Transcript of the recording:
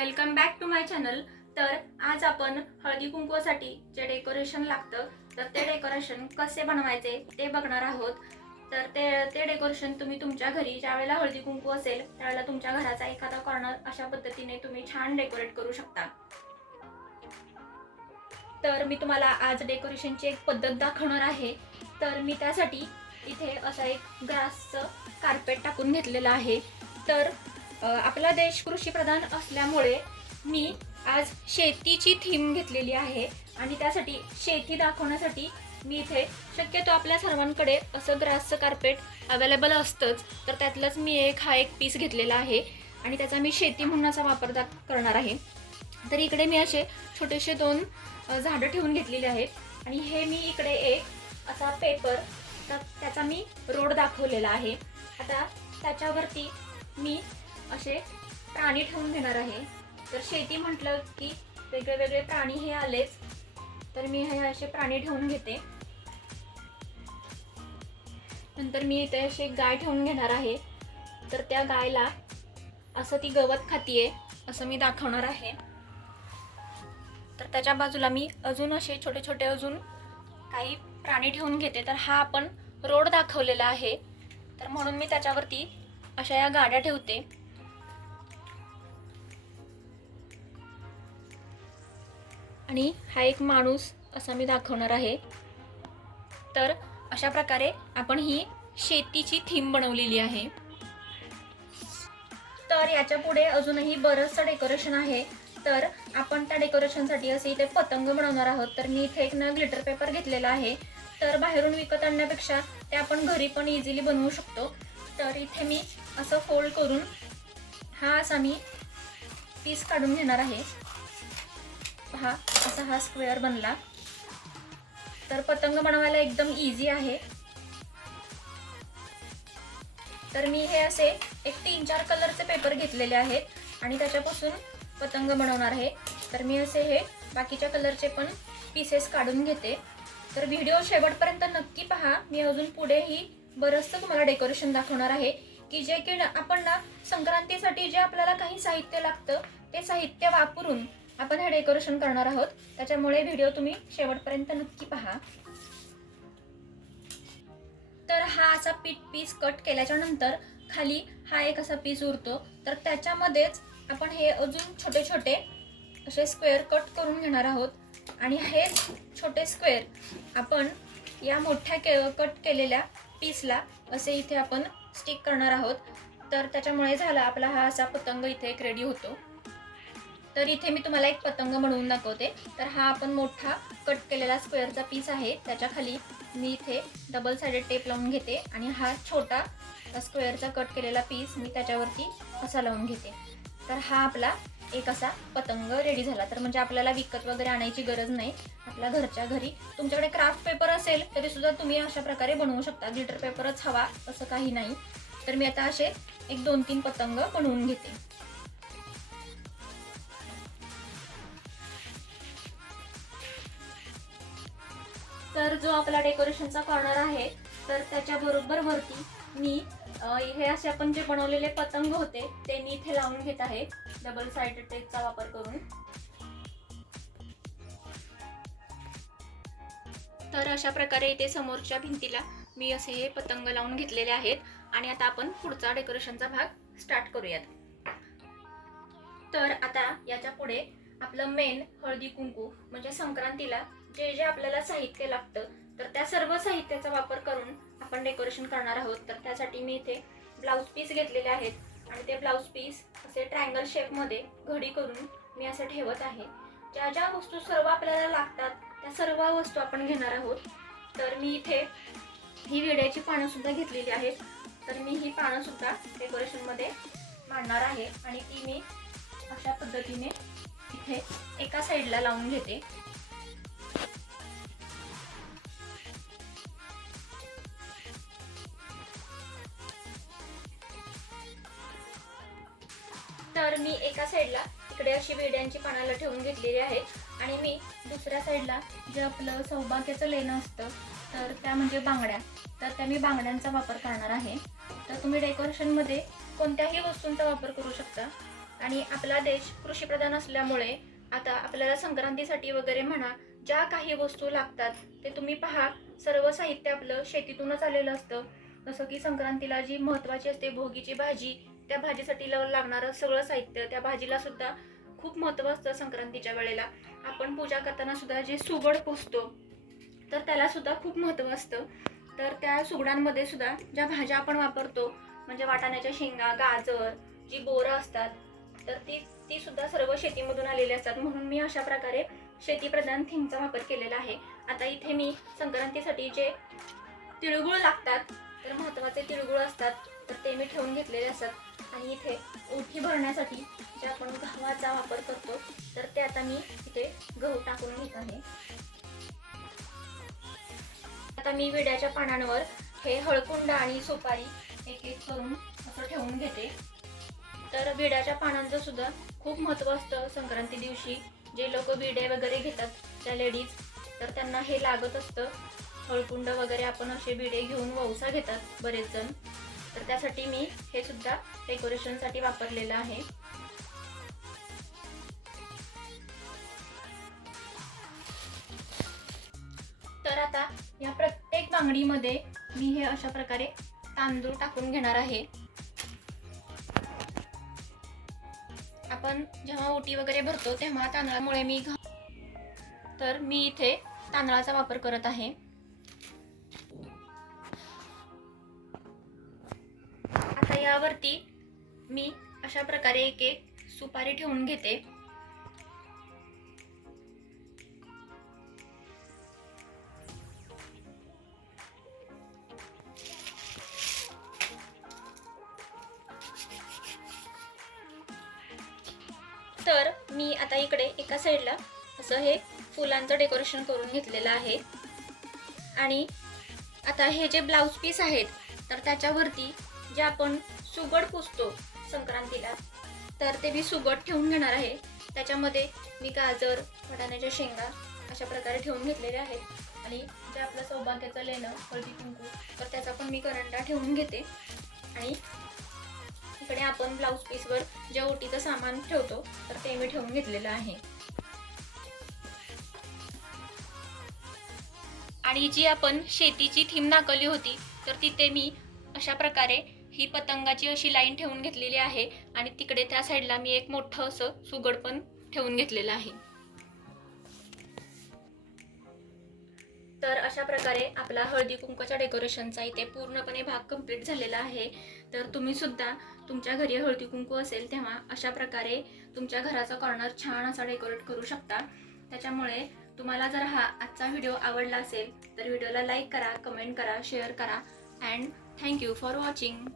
Welcome back to my channel. तर आज आपण हळदी कुंकवासाठी जे डेकोरेशन लागतं तर ते डेकोरेशन कसे बनवायचे ते बघणार आहोत. तर ते ते डेकोरेशन तुम्ही तुमच्या घरी ज्यावेळेला हळदी कुंकू असेल त्यावेळेला तुमच्या घराचा एखादा कॉर्नर अशा पद्धतीने तुम्ही छान डेकोरेट करू शकता. तर मी तुम्हाला आज डेकोरेशनची एक पद्धत दाखवणार आहे. तर मी त्यासाठी इथे असा एक ग्रासचं कार्पेट टाकून घेतलेलं आहे. तर आपला देश कृषीप्रधान असल्यामुळे मी आज शेतीची थीम घेतलेली आहे आणि त्यासाठी शेती दाखवण्यासाठी मी इथे शक्यतो आपल्या सर्वांकडे असं ग्रासचं कार्पेट अवेलेबल असतंच. तर त्यातलंच मी एक हा एक पीस घेतलेला आहे आणि त्याचा मी शेती म्हणून असा वापर दा करणार आहे. तर इकडे मी असे छोटेसे दोन झाडं ठेवून घेतलेली आहेत आणि हे मी इकडे एक असा पेपर तर त्याचा मी रोड दाखवलेला आहे. आता त्याच्यावरती मी असे प्राणी ठेवून घेणार आहे. तर शेती म्हटलं की वेगळे वेगळे प्राणी हे आलेच. तर मी हे असे प्राणी ठेवून घेते. नंतर मी इथे अशी गाय ठेवून घेणार आहे. तर त्या गायला असं ती गवत खातीये असं मी दाखवणार आहे. तर त्याच्या बाजूला मी अजून असे छोटे छोटे अजून काही प्राणी ठेवून घेते. तर हा आपण रोड दाखवलेला आहे. तर म्हणून मी त्याच्यावरती अशा या गाड्या ठेवते. आणि हा एक माणूस असा मी दाखवणार आहे. तर अशा प्रकारे आपण ही शेतीची थीम बनवलेली आहे. तर याच्यापुढे अजूनही बरंचसं डेकोरेशन आहे. तर आपण त्या डेकोरेशनसाठी असे इथे पतंग बनवणार आहोत. तर मी इथे एक ना ग्लिटर पेपर घेतलेला आहे. तर बाहेरून विकत आणण्यापेक्षा ते आपण घरी पण इझिली बनवू शकतो. तर इथे मी असं फोल्ड करून हा असा मी पीस काढून घेणार आहे. पहा असा हा स्क्वेअर बनला. तर पतंग बनवायला एकदम इझी आहे. तर मी हे असे एक तीन चार कलरचे पेपर घेतलेले आहेत आणि त्याच्यापासून पतंग बनवणार आहे. तर मी असे हे बाकीच्या कलरचे पण पीसेस काढून घेते. तर व्हिडिओ शेवटपर्यंत नक्की पहा. मी अजून पुढेही बरंचसं तुम्हाला डेकोरेशन दाखवणार आहे की जे की आपण ना संक्रांतीसाठी जे आपल्याला काही साहित्य लागतं ते साहित्य वापरून आपण हे डेकोरेशन करणार आहोत. त्याच्यामुळे व्हिडिओ तुम्ही शेवटपर्यंत नक्की पहा. तर हा असा पीठ पीस कट केल्याच्यानंतर खाली हा एक असा पीस उरतो. तर त्याच्यामध्येच आपण हे अजून छोटे छोटे असे स्क्वेअर कट करून घेणार आहोत. आणि हे छोटे स्क्वेअर आपण या मोठ्या के कट केलेल्या पीसला असे इथे आपण स्टिक करणार आहोत. तर त्याच्यामुळे झाला आपला हा असा पतंग इथे एक रेडी होतो. तर इथे मी तुम्हाला एक पतंग म्हणून दाखवते. तर हा आपण मोठा कट केलेला स्क्वेअरचा पीस आहे. त्याच्याखाली मी इथे डबल साईडेड टेप लावून घेते आणि हा छोटा स्क्वेअरचा कट केलेला पीस मी त्याच्यावरती असा लावून घेते. तर हा आपला एक असा पतंग रेडी झाला. तर म्हणजे आपल्याला विकत वगैरे आणायची गरज नाही. आपल्या घरच्या घरी तुमच्याकडे क्राफ्ट पेपर असेल तरी सुद्धा तुम्ही अशा प्रकारे बनवू शकता. ग्लिटर पेपरच हवा असं काही नाही. तर मी आता असे एक दोन तीन पतंग बनवून घेते. तर जो आपला डेकोरेशनचा कॉर्नर आहे तर त्याच्या बरोबर वरती मी हे असे आपण जे बनवलेले पतंग होते ते मी इथे लावून घेत आहे. डबल साइडेड टेकचा वापर करून. तर अशा प्रकारे इथे समोरच्या भिंतीला मी असे हे पतंग लावून घेतलेले आहेत. आणि आता आपण पुढचा डेकोरेशनचा भाग स्टार्ट करूयात. तर आता याच्यापुढे आपलं मेन हळदी कुंकू म्हणजे संक्रांतीला जे जे आपल्याला साहित्य लागतं तर त्या सर्व साहित्याचा वापर करून आपण डेकोरेशन करणार आहोत. तर त्यासाठी मी इथे ब्लाऊज पीस घेतलेले आहेत आणि ते ब्लाऊज पीस असे ट्रँगल शेपमध्ये घडी करून मी असं ठेवत आहे. ज्या ज्या वस्तू सर्व आपल्याला लागतात त्या सर्व वस्तू आपण घेणार आहोत. तर मी इथे ही विड्याची पानंसुद्धा घेतलेली आहेत. तर मी ही पानंसुद्धा डेकोरेशनमध्ये मांडणार आहे आणि ती मी अशा पद्धतीने इथे एका साईडला लावून घेते. तर मी एका साईडला इकडे अशी वेड्यांची पानाला ठेवून घेतलेली आहे. आणि मी दुसऱ्या साईडला जे आपलं सौभाग्याचं लेणं असतं तर त्या म्हणजे बांगड्या. तर त्या मी बांगड्यांचा वापर करणार आहे. तर तुम्ही डेकोरेशनमध्ये कोणत्याही वस्तूंचा वापर करू शकता. आणि आपला देश कृषीप्रधान असल्यामुळे आता आपल्याला संक्रांतीसाठी वगैरे म्हणा ज्या काही वस्तू लागतात ते तुम्ही पहा. सर्व साहित्य आपलं शेतीतूनच आलेलं असतं. जसं की संक्रांतीला जी महत्त्वाची असते भोगीची भाजी त्या भाजीसाठी लागणारं सगळं साहित्य त्या भाजीला सुद्धा खूप महत्त्व असतं संक्रांतीच्या वेळेला. आपण पूजा करताना सुद्धा जे सुगड पुसतो तर त्याला सुद्धा खूप महत्त्व असतं. तर त्या सुगडांमध्ये सुद्धा ज्या भाज्या आपण वापरतो म्हणजे वाटाण्याच्या शेंगा गाजर जी बोरं असतात तर ती ती सुद्धा सर्व शेतीमधून आलेली असतात. म्हणून मी अशा प्रकारे शेतीप्रधान थीमचा वापर केलेला आहे. आता इथे मी संक्रांतीसाठी जे तिळगुळ लागतात तर महत्त्वाचे तिळगुळ असतात तर ते मी ठेवून घेतलेले असतात. आणि इथे ओठी भरण्यासाठी जे आपण गव्हाचा वापर करतो तर ते आता मी इथे गहू टाकून घेत आहे. आता मी विड्याच्या पानांवर हे हळकुंड आणि सुपारी एक एक करून असं ठेवून घेते. तर विड्याच्या पानांचं सुद्धा खूप महत्त्व असतं संक्रांती दिवशी. जे लोक विडे वगैरे घेतात त्या लेडीज तर त्यांना हे लागत असतं. हळकुंड वगैरे आपण असे विडे घेऊन वौसा घेतात बरेच जण. तर त्यासाठी मी हे सुद्धा डेकोरेशनसाठी वापरलेलं आहे. तर आता या प्रत्येक बांगडीमध्ये मी हे अशा प्रकारे तांदूळ टाकून घेणार आहे. आपण जेव्हा ओटी वगैरे भरतो तेव्हा तांदळामुळे मी तर मी इथे तांदळाचा वापर करत आहे. आता यावरती मी अशा प्रकारे एक एक सुपारी ठेवून घेते. तर मी आता इकडे एका साईडला असं हे फुलांचं डेकोरेशन करून घेतलेलं आहे. आणि आता हे जे ब्लाऊज पीस आहेत तर त्याच्यावरती जे आपण सुगड पुसतो संक्रांतीला तर ते मी सुगड ठेवून घेणार आहे. त्याच्यामध्ये मी गाजर वटाण्याच्या शेंगा अशा प्रकारे ठेवून घेतलेले आहेत. आणि जे आपलं सौभाग्याचं लेणं हळदी कुंकू तर त्याचा पण मी करंडा ठेवून घेते. आणि इकडे आपण ब्लाऊज पीसवर ज्या ओटीचं सामान ठेवतो तर ते मी ठेवून घेतलेलं आहे. आणि जी आपण शेतीची थीम नाकली होती तर तिथे मी अशा प्रकारे ही पतंगाची अशी लाईन ठेवून घेतलेली आहे आणि तिकडे त्या साईडला मी एक मोठं असं सुगड पण ठेवून घेतलेलं आहे. तर अशा प्रकारे आपला हळदी कुंकवाच्या डेकोरेशनचा इथे पूर्णपणे भाग कंप्लीट झालेला आहे. तर तुम्ही सुद्धा तुमच्या घरी हळदी कुंकू असेल तेव्हा अशा प्रकारे तुमच्या घराचा कॉर्नर छान असा डेकोरेट करू शकता. त्याच्यामुळे तुम्हाला जर हा आजचा व्हिडिओ आवडला असेल तर व्हिडिओला लाईक करा कमेंट करा शेअर करा. And thank you for watching